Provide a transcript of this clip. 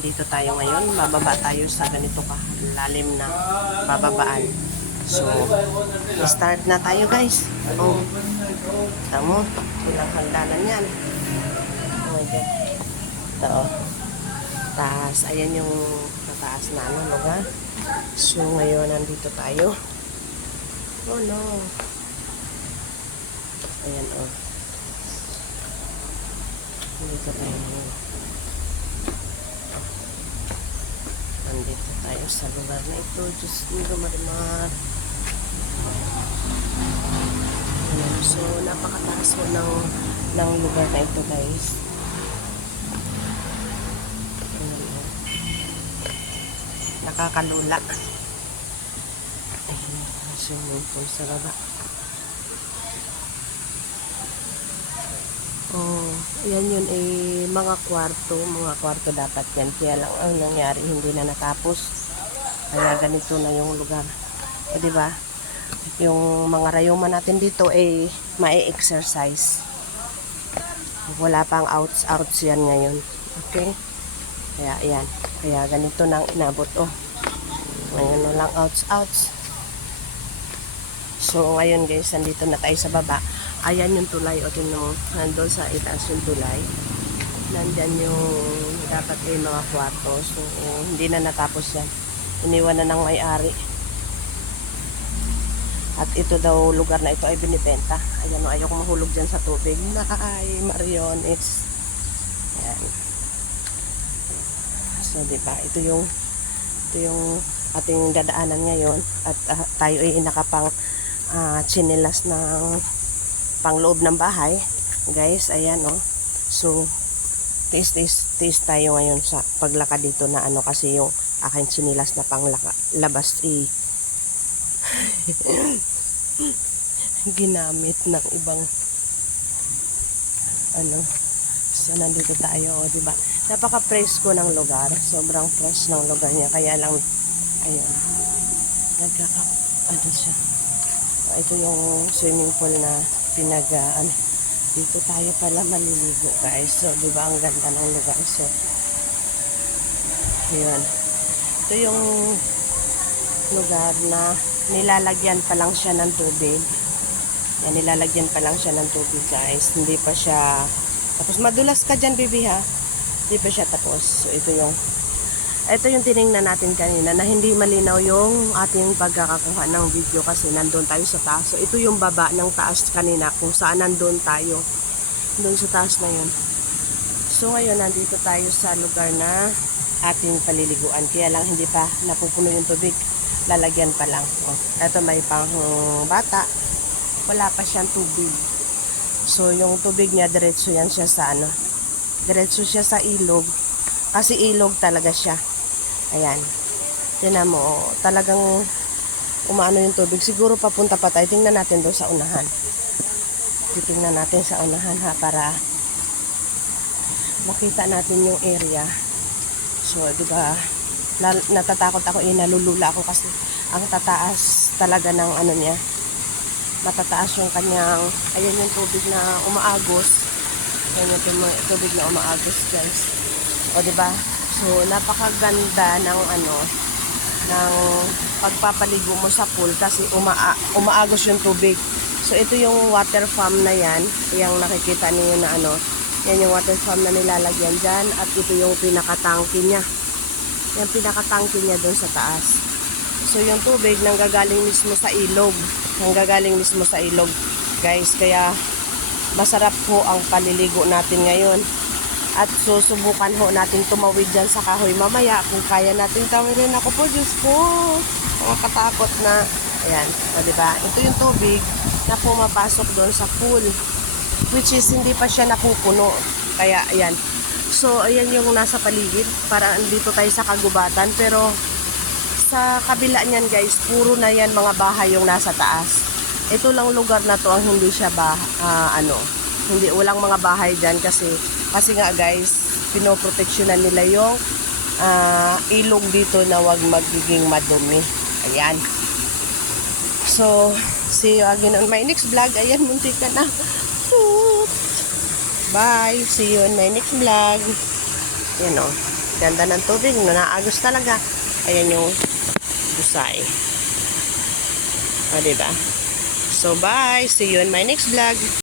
nandito tayo ngayon. Bababa tayo sa ganito lalim na bababaan. So, start na tayo guys. Oh, tamo, ilang hagdanan yan. Oh my God. Ito. Taas, ayan yung tataas na ano, lugar. So, ngayon nandito tayo. Oh no. Ayan oh. Nandito tayo. Nandito tayo sa lugar na ito. Diyos ko, marimar. So, napakataas ko ng lugar na ito, guys. Nakakalula. Ayun, swimming pool sa baba. Oh, yan yun eh, mga kwarto dapat yan. Kaya lang ang nangyari, hindi na natapos. Kaya ganito na yung lugar. O, diba? Yung mga rayuma natin dito eh, ma-exercise. Wala pang outs yan ngayon. Okay? Kaya yan. Kaya ganito nang inabot. Oh. Ngayon na lang outs. So, ngayon guys, nandito na tayo sa baba. Ayan yung tulay, o tinong nandun sa itaas yung tulay. Nandyan yung dapat ay mga kwarto. So, hindi na natapos yan. Iniwan na ng may-ari. At ito daw, lugar na ito ay binibenta. Ayan o, ayoko mahulog dyan sa tubig. Ay, mariones. Ayan. So, diba, ito yung ating dadaanan ngayon. At tayo ay nakapang chinelas ng pangloob ng bahay, guys. Ayan oh. So taste tayo ngayon sa paglakad dito na ano, kasi yung aking sinilas na panglabas ginamit ng ibang ano. So nandito tayo, oh, diba? Napaka-presko ng lugar, sobrang fresh ng lugar niya, kaya lang ayun, ano siya. Ito yung swimming pool na dito tayo pala maliligo, guys. So, di ba ang ganda ng lugar? So, yun. Ito yung lugar na nilalagyan pa lang siya ng tubig. Yan, nilalagyan pa lang siya ng tubig, guys. Hindi pa siya tapos. Madulas ka dyan, baby, ha? Hindi pa siya tapos. So, ito yung tinignan natin kanina na hindi malinaw yung ating pagkakakuha ng video kasi nandun tayo sa taas. So, ito yung baba ng taas kanina kung saan nandun tayo. Doon sa taas na yun. So, ngayon nandito tayo sa lugar na ating paliliguan. Kaya lang hindi pa napupuno yung tubig. Lalagyan pa lang. Oh, ito may pang bata. Wala pa siyang tubig. So, yung tubig niya, diretso yan siya sa ano. Diretso siya sa ilog. Kasi ilog talaga siya. Ayan. Tinan mo, talagang umaano yung tubig. Siguro papunta pa tayo. Tingnan natin doon sa unahan. Titingnan natin sa unahan, ha, para makita natin yung area. So, diba, natatakot ako, nalulula ako kasi ang tataas talaga ng ano niya. Matataas yung kanyang, ayan yung tubig na umaagos. Ayan yung tubig na umaagos, guys. O, diba? So, napakaganda ng ano, ng pagpapaligo mo sa pool kasi umaagos yung tubig. So, ito yung water farm na yan. Yung nakikita niyo na ano, yan yung water farm na nilalagyan dyan. At ito yung pinakatangke niya. Yung pinakatangke niya doon sa taas. So, yung tubig nanggagaling mismo sa ilog. Nanggagaling mismo sa ilog, guys. Kaya, masarap po ang paliligo natin ngayon. At susubukan ho natin tumawid dyan sa kahoy mamaya. Kung kaya natin tawidin, ako po, Diyos ko, makakatakot na. Ayan, o, diba? Ito yung tubig na pumapasok doon sa pool, which is hindi pa siya napupuno. Kaya, ayan. So, ayan yung nasa paligid. Para andito tayo sa kagubatan. Pero, sa kabila niyan, guys, puro na yan mga bahay yung nasa taas. Ito lang lugar na to ang hindi siya hindi, walang mga bahay dyan kasi nga, guys, pinoproteksyonan nila yung ilog dito na wag magiging madumi. Ayan. So, see you again on my next vlog. Ayan, muntik ka na. Bye. See you on my next vlog. Yan o. Ganda ng tubig, naagos talaga. Ayan yung Busay. O, diba? So, bye! See you in my next vlog.